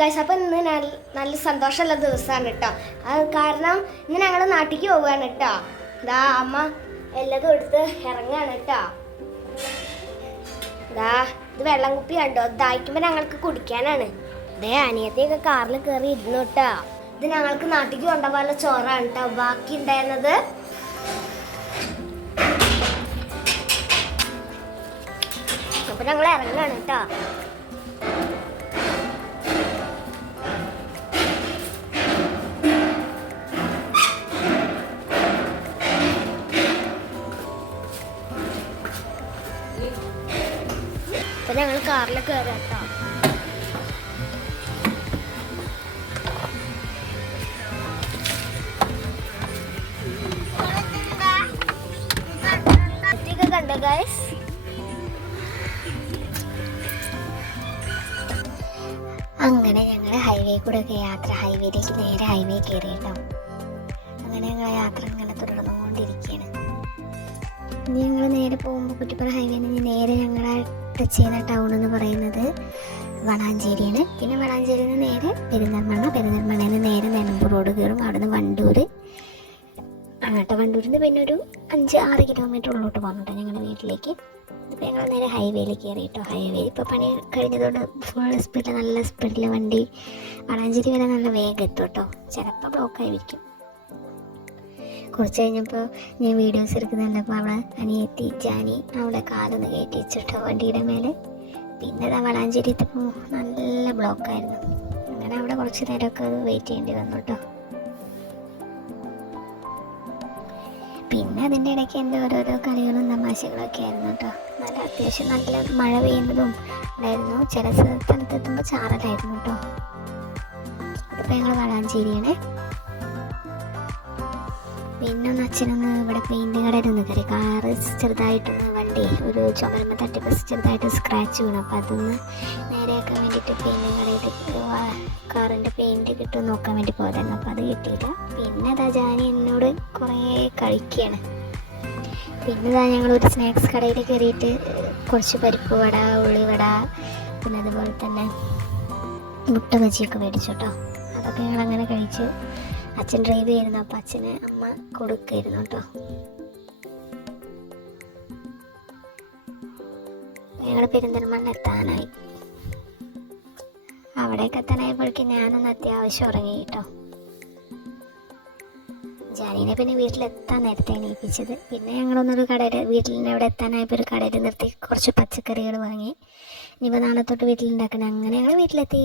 Guys, അപ്പം ഇന്ന് നല്ല സന്തോഷമുള്ള ദിവസമാണ് കേട്ടോ. അത് കാരണം ഇന്ന് ഞങ്ങൾ നാട്ടിലേക്ക് പോവുകയാണ് കേട്ടോ. ഇതാ അമ്മ എല്ലാതും എടുത്ത് ഇറങ്ങുകയാണ് കേട്ടോ. ഇതാ ഇത് വെള്ളം കുപ്പി കണ്ടോ, ദാഹിക്കുമ്പോൾ ഞങ്ങൾക്ക് കുടിക്കാനാണ്. ഇതേ അനിയത്തിയൊക്കെ കാറിൽ കയറി ഇരുന്നു കേട്ടോ. ഇത് ഞങ്ങൾക്ക് നാട്ടിലേക്ക് കൊണ്ടുപോകാനുള്ള ചോറാണ് കേട്ടോ ബാക്കി ഉണ്ടായിരുന്നത്. അപ്പൊ ഞങ്ങൾ ഇറങ്ങുകയാണ് കേട്ടോ. അപ്പൊ ഞങ്ങൾ കാറിൽ കയറാം കേട്ടോ. കണ്ടോ ഗൈസ്, അങ്ങനെ ഞങ്ങൾ ഹൈവേ കൂടെ ഒക്കെ യാത്ര, ഹൈവേയിലേക്ക് നേരെ ഹൈവേ കയറി കേട്ടോ. അങ്ങനെ ഞങ്ങൾ യാത്ര ഇങ്ങനെ തുടർന്നുകൊണ്ടിരിക്കുകയാണ്. ഇനി ഞങ്ങൾ നേരെ പോകുമ്പോൾ കുറ്റിപ്പുറം ഹൈവേയിൽ നിന്ന് നേരെ ഞങ്ങളെ ടച്ച് ചെയ്യുന്ന ടൗൺ എന്ന് പറയുന്നത് വളാഞ്ചേരിയാണ്. പിന്നെ വളാഞ്ചേരിയിൽ നിന്ന് നേരെ പെരിന്തൽമണ്ണയിൽ നിന്ന് നേരെ നിലമ്പൂർ റോഡ് കയറും. അവിടെ നിന്ന് വണ്ടൂർ അങ്ങോട്ട്, വണ്ടൂരിൽ നിന്ന് പിന്നെ ഒരു 5-6 കിലോമീറ്റർ ഉള്ളോട്ട് പോകുന്നുണ്ട് ഞങ്ങളുടെ വീട്ടിലേക്ക്. ഇപ്പോൾ ഞങ്ങൾ നേരെ ഹൈവേയിൽ കയറി കേട്ടോ. ഹൈവേ ഇപ്പോൾ പണി കഴിഞ്ഞതുകൊണ്ട് ഫുൾ സ്പീഡിൽ, നല്ല സ്പീഡിൽ വണ്ടി വളാഞ്ചേരി വരെ നല്ല വേഗം എത്തും കേട്ടോ. ചിലപ്പോൾ ബ്ലോക്കായിരിക്കും. കുറച്ച് കഴിഞ്ഞപ്പോൾ ഞാൻ വീഡിയോസ് എടുക്കുന്നുണ്ടപ്പോൾ അവിടെ അനിയത്തി ജാനി അവിടെ കാലൊന്ന് കയറ്റി വെച്ചിട്ടോ വണ്ടിയുടെ മേലെ. പിന്നെ വളാഞ്ചേരി എത്തിയപ്പോൾ നല്ല ബ്ലോക്കായിരുന്നു. അങ്ങനെ അവിടെ കുറച്ച് നേരമൊക്കെ വെയിറ്റ് ചെയ്യേണ്ടി വന്നു കേട്ടോ. പിന്നെ അതിൻ്റെ ഇടയ്ക്ക് എൻ്റെ ഓരോരോ കളികളും തമാശകളൊക്കെ ആയിരുന്നു കേട്ടോ. നല്ല അത്യാവശ്യം നല്ല മഴ പെയ്യുന്നതും ഉണ്ടായിരുന്നു. ചില സ്ഥലത്തെത്തുമ്പോൾ ചാറലായിരുന്നു കേട്ടോ. അതിപ്പോൾ ഞങ്ങൾ വളാഞ്ചേരിയാണ്. പിന്നെ അച്ഛനൊന്ന് ഇവിടെ പെയിൻറ് കടയിലൊന്ന് കയറി. കാറ് ചെറുതായിട്ടൊന്ന് വണ്ടി ഒരു ചുമരുമ്പോൾ തട്ടിപ്പോൾ ചെറുതായിട്ട് സ്ക്രാച്ച് വീണു. അപ്പോൾ അതൊന്ന് നേരെയാക്കാൻ വേണ്ടിയിട്ട് പെയിൻറ് കടയിൽ കാറിൻ്റെ പെയിൻറ് കിട്ടും നോക്കാൻ വേണ്ടി പോയതായിരുന്നു. അപ്പോൾ അത് കിട്ടിയില്ല. പിന്നെ അതാ ജാനി എന്നോട് കുറേ കളിക്കുകയാണ്. പിന്നെ ഇതാ ഞങ്ങളൊരു സ്നാക്സ് കടയിൽ കയറിയിട്ട് കുറച്ച് പരിപ്പ് വട, ഉള്ളിവട, പിന്നെ അതുപോലെ തന്നെ മുട്ട ബജിയൊക്കെ മേടിച്ചു കേട്ടോ. അതൊക്കെ ഞങ്ങളങ്ങനെ കഴിച്ചു. അച്ഛൻ ഡ്രൈവ് ചെയ്യുന്നു, അപ്പോൾ അച്ഛന് അമ്മ കൊടുക്കായിരുന്നു കേട്ടോ. ഞങ്ങൾ പെരിന്തൽമണ്ണ എത്താനായി. അവിടേക്ക് എത്താനായപ്പോഴേക്കും ഞാനൊന്ന് അത്യാവശ്യം ഉറങ്ങി കേട്ടോ. ജാനീനെ പിന്നെ വീട്ടിലെത്താൻ നേരത്തെ എണീപ്പിച്ചത്. പിന്നെ ഞങ്ങളൊന്നൊരു കടയിൽ, വീട്ടിലിൻ്റെ അവിടെ എത്താനായപ്പോൾ ഒരു കടയിൽ നിർത്തി കുറച്ച് പച്ചക്കറികൾ വാങ്ങി. ഇനിയിപ്പോൾ നാളെ തൊട്ട് വീട്ടിലുണ്ടാക്കണം. അങ്ങനെ ഞങ്ങൾ വീട്ടിലെത്തി.